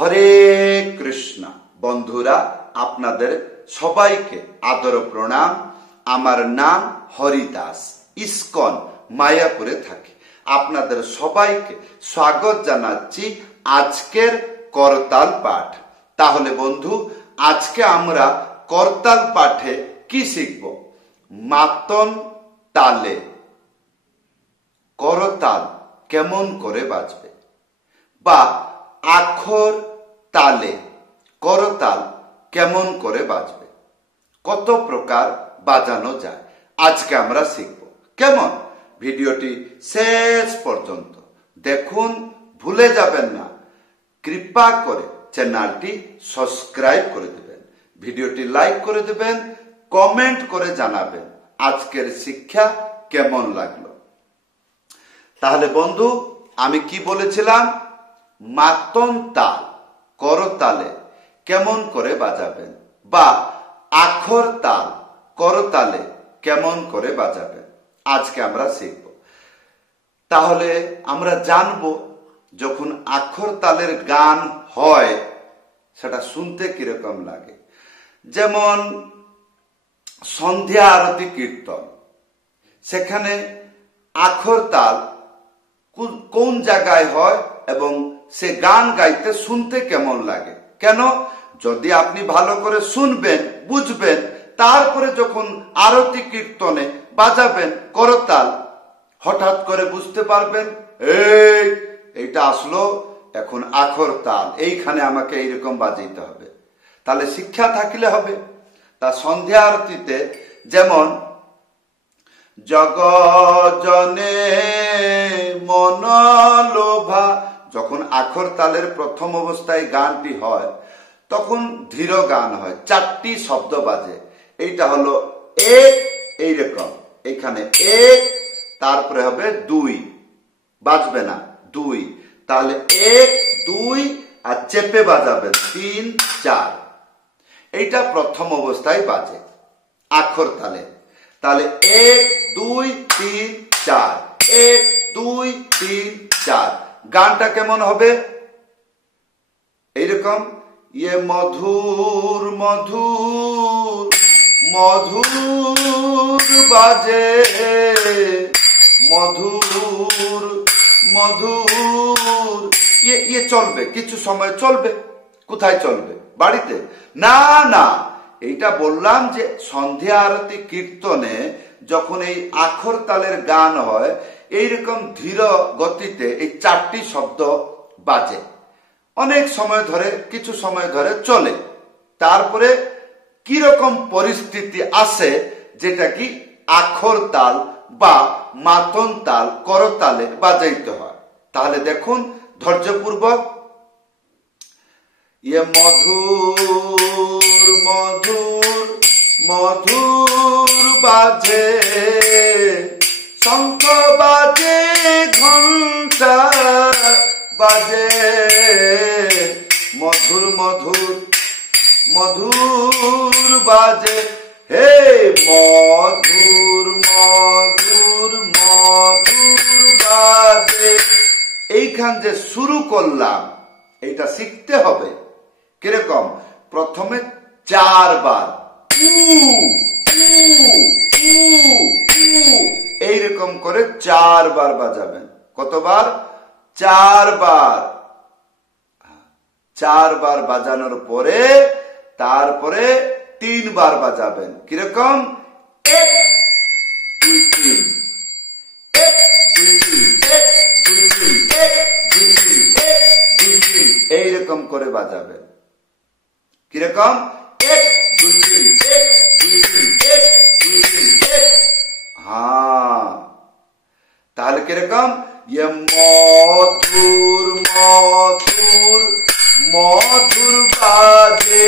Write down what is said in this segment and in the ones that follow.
হরে কৃষ্ণ। বন্ধুরা, আপনাদের সবাইকে আদর প্রণাম। আমার নাম হরিদাস, ইস্কন মায়াপুরে থাকি। আপনাদের সবাইকে স্বাগত জানাচ্ছি আজকের করতাল পাঠ। তাহলে বন্ধু, আজকে আমরা করতাল পাঠে কি শিখব? মাতন তালে করতাল কেমন করে বাজবে, বা আখর তালে করতাল কেমন করে বাজবে, কত প্রকার বাজানো যায় আজকে আমরা শিখব। কেমন? ভিডিওটি শেষ পর্যন্ত দেখুন, ভুলে যাবেন না। কৃপা করে চ্যানেলটি সাবস্ক্রাইব করে দেবেন, ভিডিওটি লাইক করে দেবেন, কমেন্ট করে জানাবেন আজকের শিক্ষা কেমন লাগলো। তাহলে বন্ধু, আমি কি বলেছিলাম? মাতন তাল করতালে কেমন করে বাজাবেন, বা আখর তাল করতালে কেমন করে বাজাবেন আজকে আমরা শিখব। তাহলে আমরা জানব, যখন আখর তালের গান হয় সেটা শুনতে কিরকম লাগে। যেমন সন্ধ্যা আরতি কীর্তন, সেখানে আখর তাল কোন জায়গায় হয় এবং সে গান গাইতে শুনতে কেমন লাগে। কেন? যদি আপনি ভালো করে শুনবেন, বুঝবেন, তারপরে যখন আরতি কীর্তনে বাজাবেন করতাল, হঠাৎ করে বুঝতে পারবেন এইটা আসলো এখন আখর তাল, এইখানে আমাকে এইরকম বাজাইতে হবে। তাহলে শিক্ষা থাকলে হবে। তা সন্ধ্যা আরতিতে যেমন জগজনে মন লোভা, যখন আখর তালের প্রথম অবস্থায় গানটি হয় তখন ধীর গান হয়, 4টি শব্দ বাজে। এইটা হলো এক, এইরকম, এখানে এক, তারপরে হবে 2, বাজবে না 2, তাহলে 1 2 আর চেপে বাজাবেন 3 4। এইটা প্রথম অবস্থায় বাজে আখর তালে। তাহলে 1 2 3 4, 1 2 3 4। গানটা কেমন হবে? এইরকম, ইয়ে মধুর মধুর মধুর বাজে, মধুর মধুর। ইয়ে চলবে, কিছু সময় চলবে। কোথায় চলবে? বাড়িতে? না না, এইটা বললাম যে সন্ধ্যা আরতি কীর্তনে যখন এই আখর তালের গান হয়, এইরকম ধীর গতিতে এই 4টি শব্দ বাজে, অনেক সময় ধরে, কিছু সময় ধরে চলে। তারপরে কিরকম পরিস্থিতি আসে যেটা কি আখর তাল বা মাতন তাল করতালে বাজাইতে হয়। তাহলে দেখুন ধৈর্যপূর্বক। ইয়ে মধুর মধুর মধুর বাজে, শঙ্খ বাজে, ঘণ্টা বাজে, মধুর মধুর মধুর বাজে, হে মধুর মধুর মধুর বাজে। এইখান যে শুরু করলাম, এইটা শিখতে হবে। কিরকম? প্রথমে 4 বার এইরকম করে 4 বার বাজাবেন। কতবার? 4 বার। 4 বার বাজানোর পরে তারপরে 3 বার বাজাবেন। কিরকম? 1 2 3, 1 2 3, 1 2 3, 1 2 3, 1 2 3, এইরকম করে বাজাবেন। কিরকম? 1 2 3, 1 2 3, 1 2 3, 1। হ্যাঁ, তাহলে কিরকম? ইয়ে মধুর মধুর মধুর বাজে,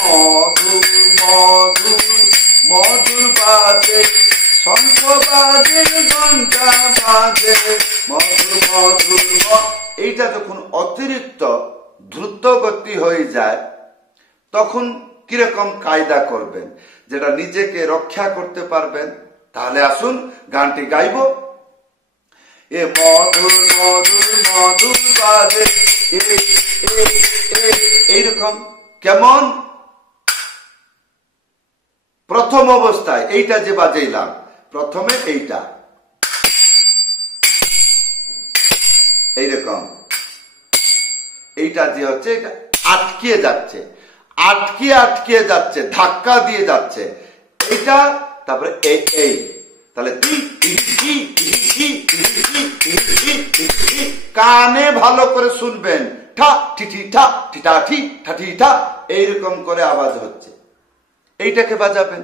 মধুর মধুর মধুর বাজে, শঙ্খ বাজে, ঘণ্টা বাজে, মধুর মধুর। এইটা যখন অতিরিক্ত দ্রুত গতি হয়ে যায় তখন কিরকম কায়দা করবেন যেটা নিজেকে রক্ষা করতে পারবেন। তাহলে আসুন গানটি গাইব। এ মধুর মধুর মধুর বাজে, এইরকম। কেমন? প্রথম অবস্থায় এইটা যে বাজাইলাম, প্রথমে এইটা এইরকম, এইটা যে হচ্ছে এটা আটকিয়ে যাচ্ছে, আটকিয়ে যাচ্ছে, ধাক্কা দিয়ে যাচ্ছে এইটা, তারপরে এই তাহলে কানে ভালো করে শুনবেন, ঠা ঠিঠি ঠা ঠিটা ঠি ঠাঠি ঠা এইরকম করে আওয়াজ হচ্ছে, এইটাকে বাজাবেন।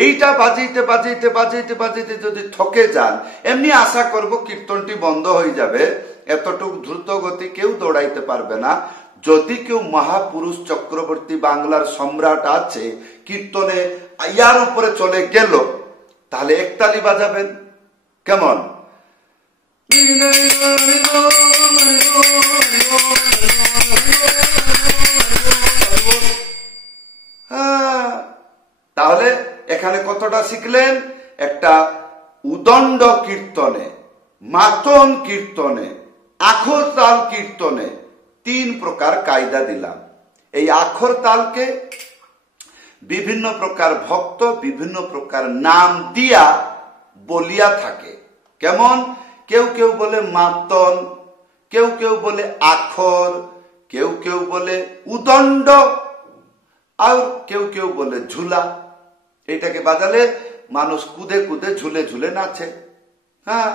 এইটা বাজাইতে বাজাইতে বাজাইতে বাজাইতে যদি থকে যান, এমনি আশা করব কীর্তনটি বন্ধ হয়ে যাবে। এতটুকু দ্রুত গতি কেউ দৌড়াইতে পারবে না। যদি কেউ মহাপুরুষ চক্রবর্তী বাংলার সম্রাট আছে, কীর্তনে ইয়ার উপরে চলে গেল, তাহলে একতালি বাজাবেন। কেমন? তাহলে এখানে কতটা শিখলেন? একটা উদণ্ড কীর্তনে, মাতন কীর্তনে, আখর তাল কীর্তনে 3 প্রকার কায়দা দিলাম। এই আখর তালকে বিভিন্ন প্রকার ভক্ত বিভিন্ন প্রকার নাম দিয়া বলিয়া থাকে। কেমন? কেউ কেউ বলে মাতন, কেউ কেউ বলে আখর, কেউ কেউ বলে উদণ্ড, আর কেউ কেউ বলে ঝুলা। এটাকে বাজালে মানুষ কুদে কুদে ঝুলে ঝুলে নাচে। হ্যাঁ,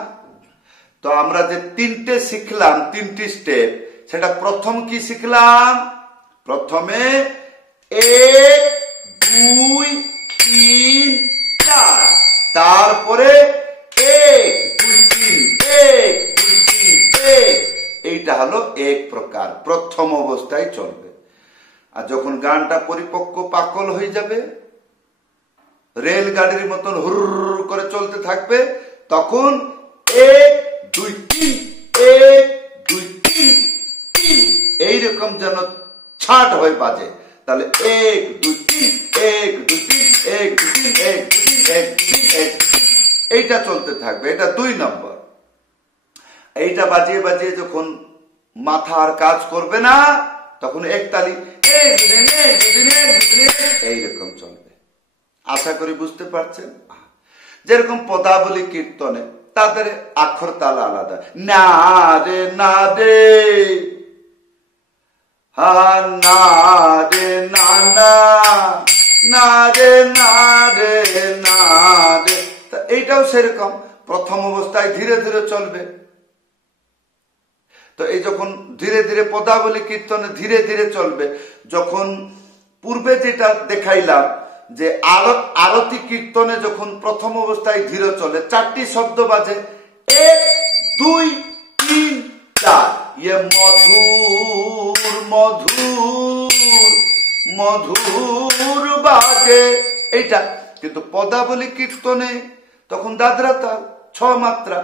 তো আমরা যে 3টে শিখলাম, 3টি স্টেপ, সেটা প্রথম কি শিখলাম? প্রথমে 1 2 3 4, তারপরে 1 2 3 1 2 3 1। এইটা হলো এক প্রকার, প্রথম অবস্থায় চলবে। আর যখন গানটা পরিপক্ক পাকল হয়ে যাবে, রেলগাড়ির মতন হুর করে চলতে থাকবে, তখন 1 2 3 1 2 3 3 এইরকম যেন ছাট হয়ে বাজে। তাহলে 1 2 3 1 2 3 1 2 3 1 2 3 1 2 3 1 এইটা চলতে থাকবে। এটা 2 নম্বর। এইটা বাজিয়ে বাজিয়ে যখন মাথা আর কাজ করবে না, তখন একতালি এইরকম চলবে। আশা করি বুঝতে পারছেন। যেরকম পদাবলী কীর্তনে তাদের আখর তাল আলাদা। না রে না রে, হা না রে না না, না রে না রে না রে, এইটাও সেরকম প্রথম অবস্থায় ধীরে ধীরে চলবে। তো এই যখন ধীরে ধীরে পদাবলী কীর্তনে ধীরে ধীরে চলবে, যখন পূর্বে যেটা দেখাইলাম যে আরতি কীর্তনে যখন প্রথম অবস্থায় ধীরে চলে, 4টি শব্দ বাজে, 1 2 3 4, ইয়ে মধুর মধুর মধুর বাজে এইটা। কিন্তু পদাবলী কীর্তনে তখন দাদরা তাল, 6 মাত্রা।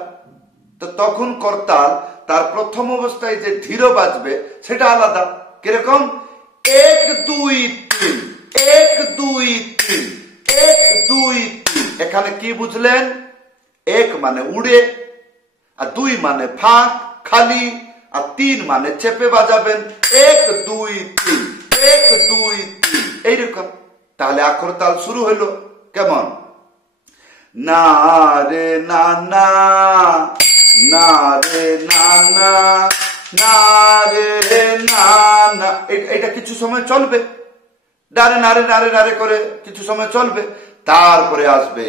তো তখন করতাল তার প্রথম অবস্থায় যে ধীর বাজবে সেটা আলাদা। কিরকম? 1 2 3 1 2 3 1 2 3। এখানে কি বুঝলেন? 1 মানে উড়ে, আর 2 মানে ফাঁক খালি, আর 3 মানে চেপে বাজাবেন। 1 2 3 1 2 3 এইরকম। তাহলে আখর তাল শুরু হলো। কেমন? না রে না না, না রে না না, না রে না না, এটা কিছু সময় চলবে, ডারে নারে নারে নারে করে কিছু সময় চলবে। তারপরে আসবে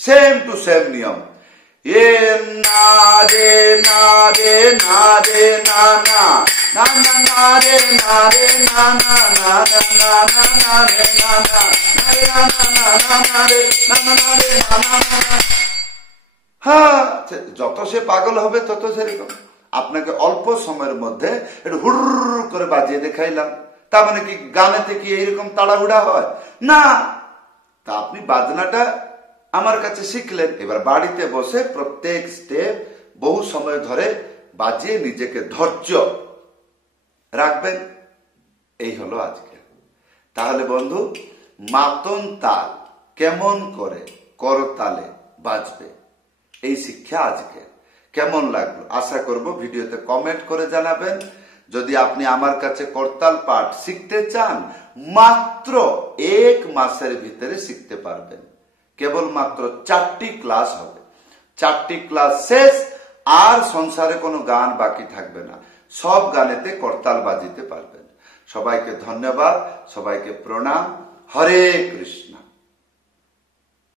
সেম টু সেম নিয়ম, এ না রে না রে না রে না না, না না না রে না রে না না, না না না না না রে না না, না রে না না না না রে না না না রে না না না। হ্যাঁ, যত সে পাগল হবে তত সেরকম। আপনাকে অল্প সময়ের মধ্যে একটু হুর করে বাজিয়ে দেখাইলাম, তার মানে কি গানেতে কি এইরকম তাড়াহুড়া হয় না? তা আপনি বাজনাটা আমার কাছে শিখলেন, এবার বাড়িতে বসে প্রত্যেক স্টেপ বহু সময় ধরে বাজিয়ে নিজেকে ধৈর্য রাখবেন। এই হলো আজকে। তাহলে বন্ধু, মাতন তাল কেমন করে করতালে বাজবে এই শিক্ষা আজকে কেমন লাগলো আশা করব ভিডিওতে কমেন্ট করে জানাবেন। যদি আপনি আমার কাছে করতাল পাঠ শিখতে চান, মাত্র 1 মাসের ভিতরে শিখতে পারবেন। কেবলমাত্র 4টি ক্লাস হবে। 4টি ক্লাস শেষ, আর সংসারে কোনো গান বাকি থাকবে না। সব গানেতে করতাল বাজিতে পারবেন। সবাইকে ধন্যবাদ, সবাইকে প্রণাম। হরে কৃষ্ণ।